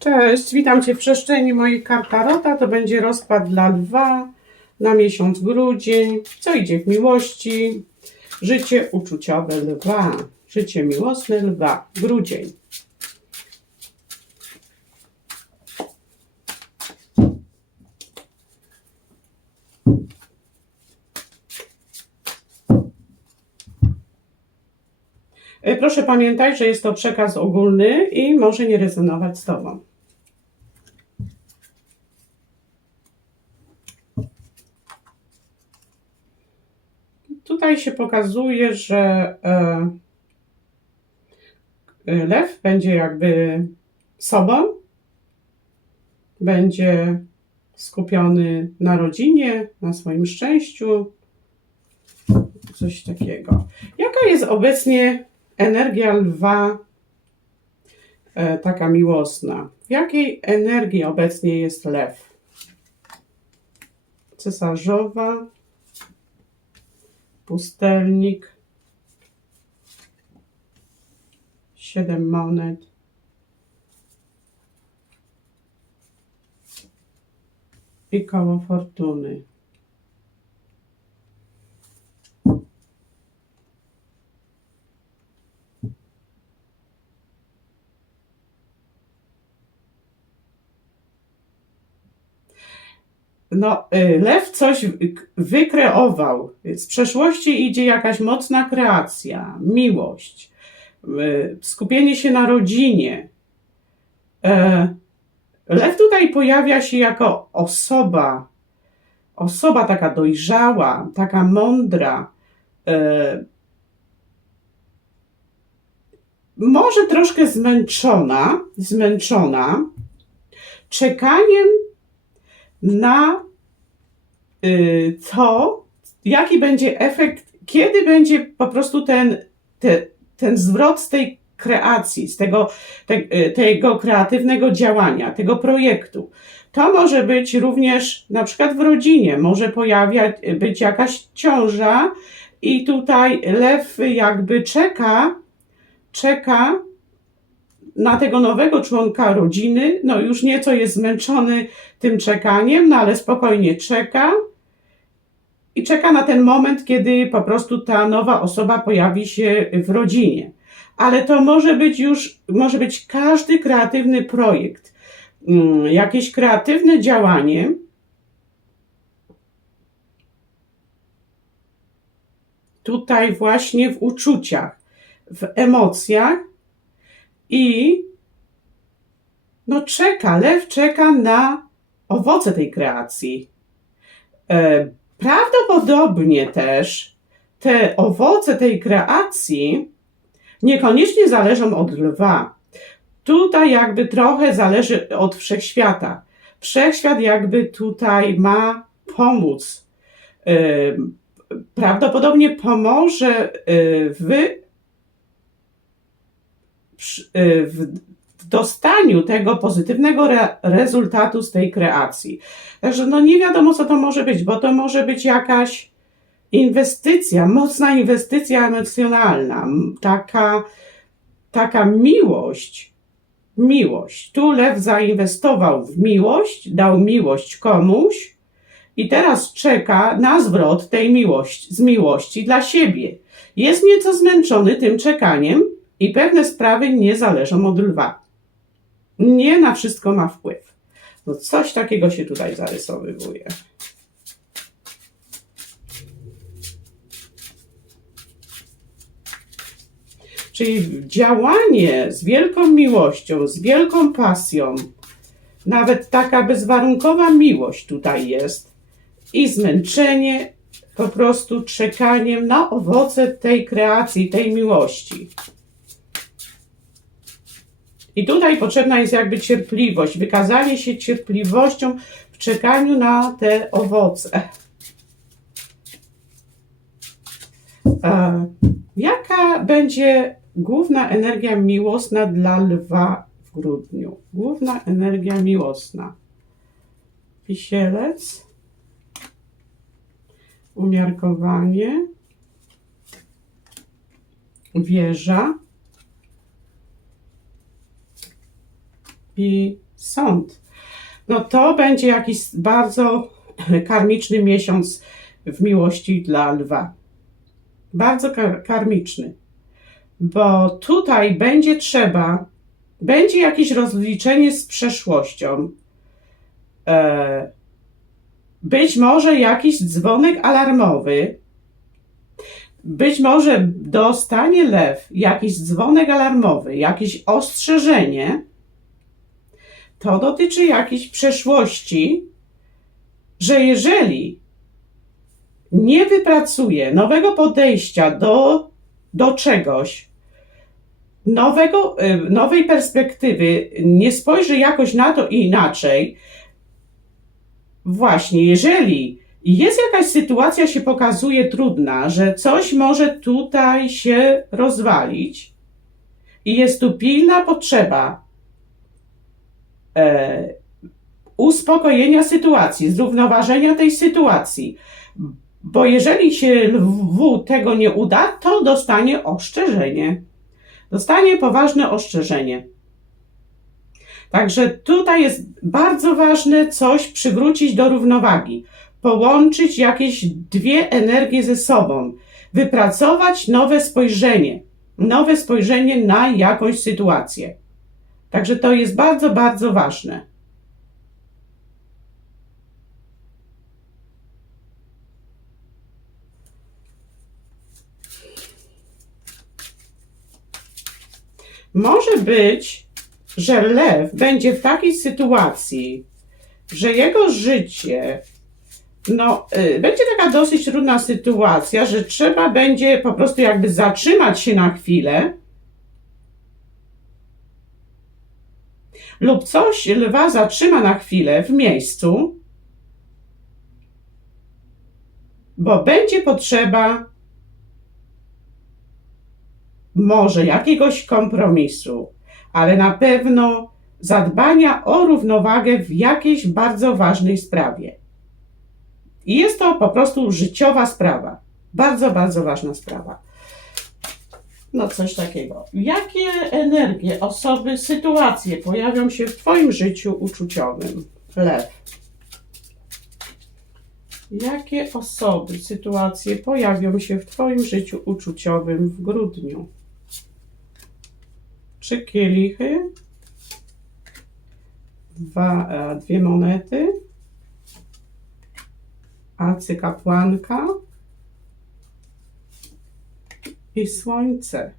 Cześć, witam Cię w przestrzeni mojej kart Tarota. To będzie rozkład dla lwa na miesiąc grudzień. Co idzie w miłości? Życie uczuciowe lwa. Życie miłosne lwa. Grudzień. E, Proszę pamiętać, że jest to przekaz ogólny i może nie rezonować z Tobą. Tutaj się pokazuje, że e, e, lew będzie jakby sobą, będzie skupiony na rodzinie, na swoim szczęściu, coś takiego. Jaka jest obecnie energia lwa, e, taka miłosna? W jakiej energii obecnie jest lew? Cesarzowa, pustelnik, siedem monet, i koło fortuny. No, y, lew coś wy- wykreował. Z przeszłości idzie jakaś mocna kreacja, miłość, y, skupienie się na rodzinie. E, Lew tutaj pojawia się jako osoba, osoba taka dojrzała, taka mądra. e, Może troszkę zmęczona, zmęczona czekaniem na y, to, jaki będzie efekt, kiedy będzie po prostu ten, te, ten zwrot z tej kreacji, z tego, te, y, tego kreatywnego działania, tego projektu. To może być również na przykład w rodzinie, może pojawiać być jakaś ciąża i tutaj lew jakby czeka, czeka na tego nowego członka rodziny, no już nieco jest zmęczony tym czekaniem, no ale spokojnie czeka i czeka na ten moment, kiedy po prostu ta nowa osoba pojawi się w rodzinie. Ale to może być już, może być każdy kreatywny projekt, mm, jakieś kreatywne działanie. Tutaj właśnie w uczuciach, w emocjach i no czeka, lew czeka na owoce tej kreacji. E, Prawdopodobnie też te owoce tej kreacji niekoniecznie zależą od lwa. Tutaj jakby trochę zależy od wszechświata. Wszechświat jakby tutaj ma pomóc. E, Prawdopodobnie pomoże e, w w w dostaniu tego pozytywnego re, rezultatu z tej kreacji. Także no nie wiadomo, co to może być, bo to może być jakaś inwestycja, mocna inwestycja emocjonalna, taka, taka miłość, miłość. Tu lew zainwestował w miłość, dał miłość komuś i teraz czeka na zwrot tej miłości, z miłości dla siebie. Jest nieco zmęczony tym czekaniem, i pewne sprawy nie zależą od lwa. Nie na wszystko ma wpływ. No coś takiego się tutaj zarysowywuje. Czyli działanie z wielką miłością, z wielką pasją, nawet taka bezwarunkowa miłość tutaj jest i zmęczenie po prostu czekaniem na owoce tej kreacji, tej miłości. I tutaj potrzebna jest jakby cierpliwość, wykazanie się cierpliwością w czekaniu na te owoce. E, jaka będzie główna energia miłosna dla lwa w grudniu? Główna energia miłosna. Wisielec, umiarkowanie, wieża, i sąd. No to będzie jakiś bardzo karmiczny miesiąc w miłości dla lwa. Bardzo kar- karmiczny. Bo tutaj będzie trzeba, będzie jakieś rozliczenie z przeszłością. E, być może jakiś dzwonek alarmowy. Być może dostanie lew jakiś dzwonek alarmowy, jakieś ostrzeżenie. To dotyczy jakiejś przeszłości, że jeżeli nie wypracuje nowego podejścia do, do czegoś, nowego, y, nowej perspektywy, nie spojrzy jakoś na to inaczej, właśnie, jeżeli jest jakaś sytuacja, się pokazuje trudna, że coś może tutaj się rozwalić i jest tu pilna potrzeba uspokojenia sytuacji, zrównoważenia tej sytuacji. Bo jeżeli się lwu tego nie uda, to dostanie ostrzeżenie. Dostanie poważne ostrzeżenie. Także tutaj jest bardzo ważne coś przywrócić do równowagi, połączyć jakieś dwie energie ze sobą, wypracować nowe spojrzenie, nowe spojrzenie na jakąś sytuację. Także to jest bardzo, bardzo ważne. Może być, że lew będzie w takiej sytuacji, że jego życie, no, y, będzie taka dosyć trudna sytuacja, że trzeba będzie po prostu jakby zatrzymać się na chwilę lub coś lwa zatrzyma na chwilę w miejscu, bo będzie potrzeba może jakiegoś kompromisu, ale na pewno zadbania o równowagę w jakiejś bardzo ważnej sprawie. I jest to po prostu życiowa sprawa. Bardzo, bardzo ważna sprawa. No coś takiego. Jakie energie, osoby, sytuacje pojawią się w Twoim życiu uczuciowym? Lew. Jakie osoby, sytuacje pojawią się w Twoim życiu uczuciowym w grudniu? Trzy kielichy, dwa, e, dwie monety, arcykapłanka i słońce.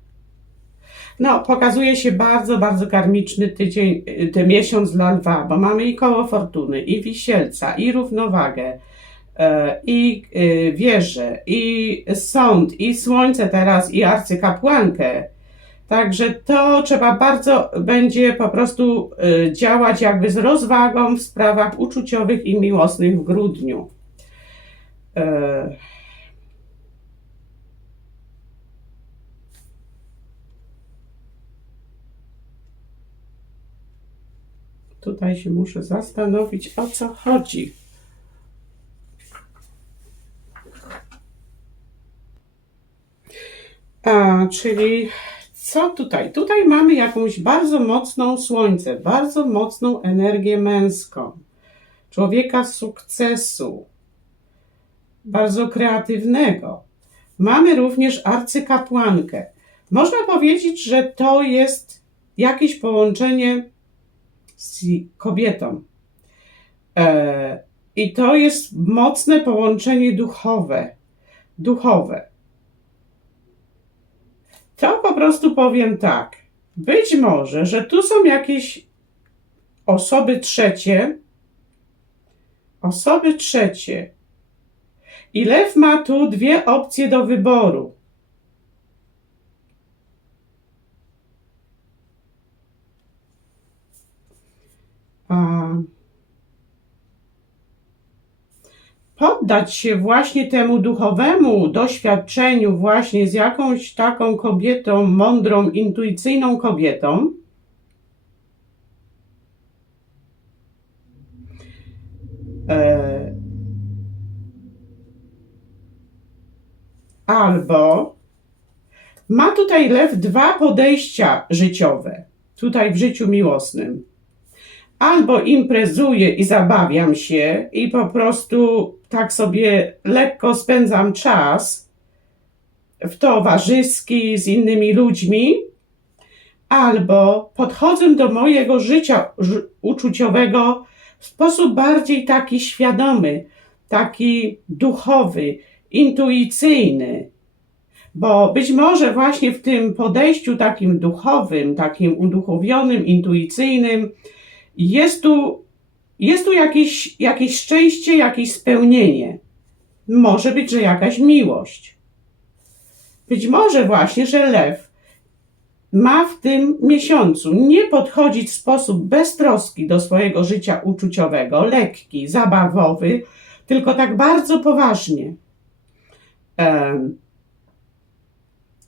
No, pokazuje się bardzo, bardzo karmiczny tydzień, y, ten miesiąc dla lwa, bo mamy i koło fortuny, i wisielca, i równowagę, e, i y, wieżę, i sąd, i słońce teraz, i arcykapłankę. Także to trzeba bardzo będzie po prostu y, działać jakby z rozwagą w sprawach uczuciowych i miłosnych w grudniu. Tutaj się muszę zastanowić, o co chodzi. A, czyli co tutaj? Tutaj mamy jakąś bardzo mocną słońce, bardzo mocną energię męską, człowieka sukcesu, bardzo kreatywnego. Mamy również arcykapłankę. Można powiedzieć, że to jest jakieś połączenie z kobietą. E, I to jest mocne połączenie duchowe. Duchowe. To po prostu powiem tak. Być może, że tu są jakieś osoby trzecie, osoby trzecie. I lew ma tu dwie opcje do wyboru. Poddać się właśnie temu duchowemu doświadczeniu, właśnie z jakąś taką kobietą, mądrą, intuicyjną kobietą. E, albo ma tutaj lew dwa podejścia życiowe, tutaj w życiu miłosnym. Albo imprezuję i zabawiam się i po prostu tak sobie lekko spędzam czas w towarzyski z innymi ludźmi, albo podchodzę do mojego życia uczuciowego w sposób bardziej taki świadomy, taki duchowy, intuicyjny. Bo być może właśnie w tym podejściu takim duchowym, takim uduchowionym, intuicyjnym, jest tu, jest tu jakieś, jakieś szczęście, jakieś spełnienie. Może być, że jakaś miłość. Być może właśnie, że lew ma w tym miesiącu nie podchodzić w sposób beztroski do swojego życia uczuciowego, lekki, zabawowy, tylko tak bardzo poważnie.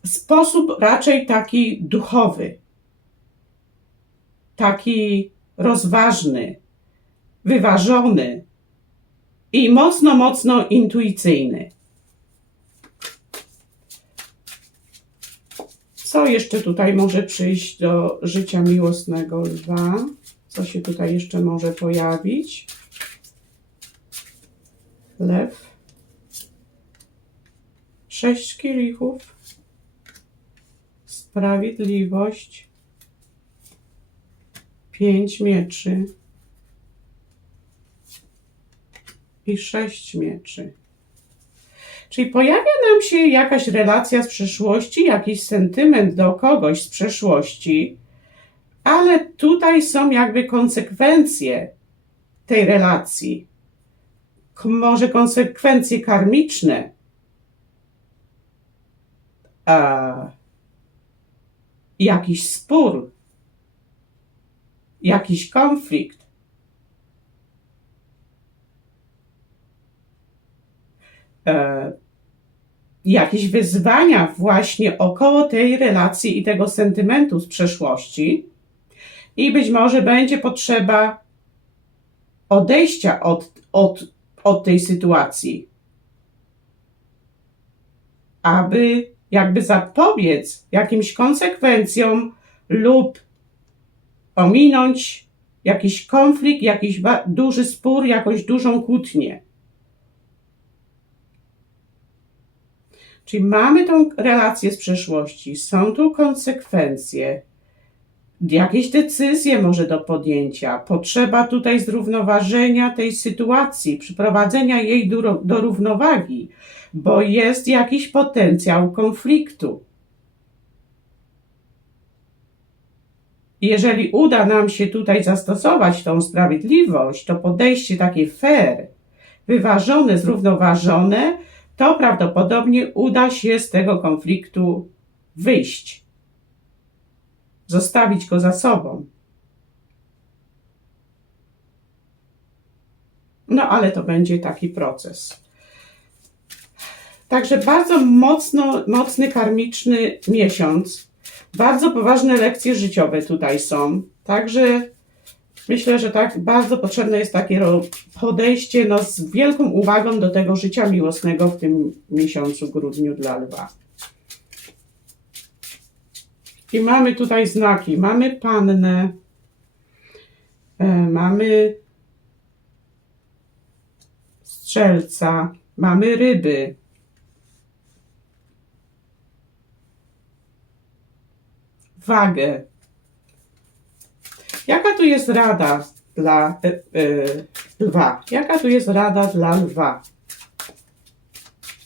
Sposób raczej taki duchowy, taki rozważny, wyważony i mocno, mocno intuicyjny. Co jeszcze tutaj może przyjść do życia miłosnego lwa? Co się tutaj jeszcze może pojawić? Lew. Sześć kielichów. Sprawiedliwość. Pięć mieczy. I sześć mieczy. Czyli pojawia nam się jakaś relacja z przeszłości, jakiś sentyment do kogoś z przeszłości, ale tutaj są jakby konsekwencje tej relacji. Może konsekwencje karmiczne. A, jakiś spór, jakiś konflikt. E, jakieś wyzwania właśnie około tej relacji i tego sentymentu z przeszłości. I być może będzie potrzeba odejścia od, od, od tej sytuacji, aby jakby zapobiec jakimś konsekwencjom lub ominąć jakiś konflikt, jakiś duży spór, jakąś dużą kłótnię. Czyli mamy tą relację z przeszłości, są tu konsekwencje, jakieś decyzje może do podjęcia, potrzeba tutaj zrównoważenia tej sytuacji, przyprowadzenia jej do, do równowagi, bo jest jakiś potencjał konfliktu. Jeżeli uda nam się tutaj zastosować tą sprawiedliwość, to podejście takie fair, wyważone, zrównoważone, to prawdopodobnie uda się z tego konfliktu wyjść, zostawić go za sobą. No, ale to będzie taki proces. Także bardzo mocno, mocny karmiczny miesiąc. Bardzo poważne lekcje życiowe tutaj są. Także myślę, że tak bardzo potrzebne jest takie podejście no, z wielką uwagą do tego życia miłosnego w tym miesiącu grudniu dla lwa. I mamy tutaj znaki. Mamy pannę, e, mamy strzelca, mamy ryby. Wagę. Jaka tu jest rada dla e, e, lwa? Jaka tu jest rada dla lwa?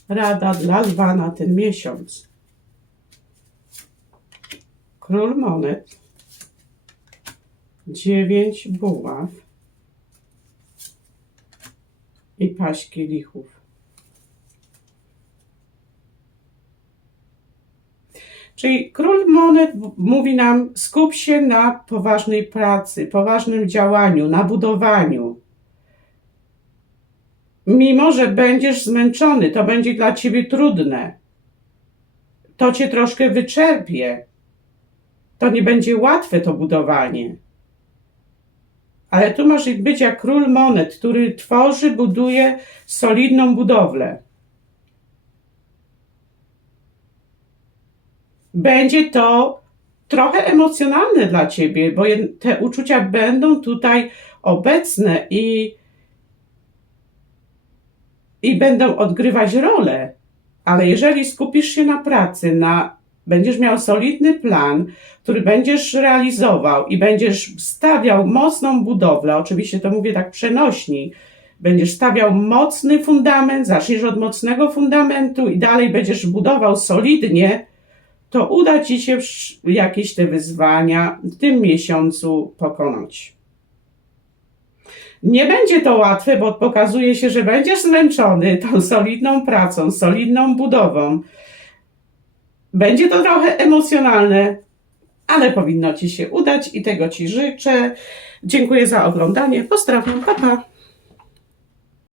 Rada dla lwa na ten miesiąc. Król monet. Dziewięć buław. I paść kielichów. Czyli król monet mówi nam: skup się na poważnej pracy, poważnym działaniu, na budowaniu. Mimo, że będziesz zmęczony, to będzie dla ciebie trudne. To cię troszkę wyczerpie. To nie będzie łatwe to budowanie. Ale tu masz być jak król monet, który tworzy, buduje solidną budowlę. Będzie to trochę emocjonalne dla ciebie, bo te uczucia będą tutaj obecne i, i będą odgrywać rolę. Ale jeżeli skupisz się na pracy, na, będziesz miał solidny plan, który będziesz realizował i będziesz stawiał mocną budowlę, oczywiście to mówię tak przenośni, będziesz stawiał mocny fundament, zaczniesz od mocnego fundamentu i dalej będziesz budował solidnie, to uda ci się jakieś te wyzwania w tym miesiącu pokonać. Nie będzie to łatwe, bo pokazuje się, że będziesz zmęczony tą solidną pracą, solidną budową. Będzie to trochę emocjonalne, ale powinno ci się udać i tego ci życzę. Dziękuję za oglądanie. Pozdrawiam, pa pa.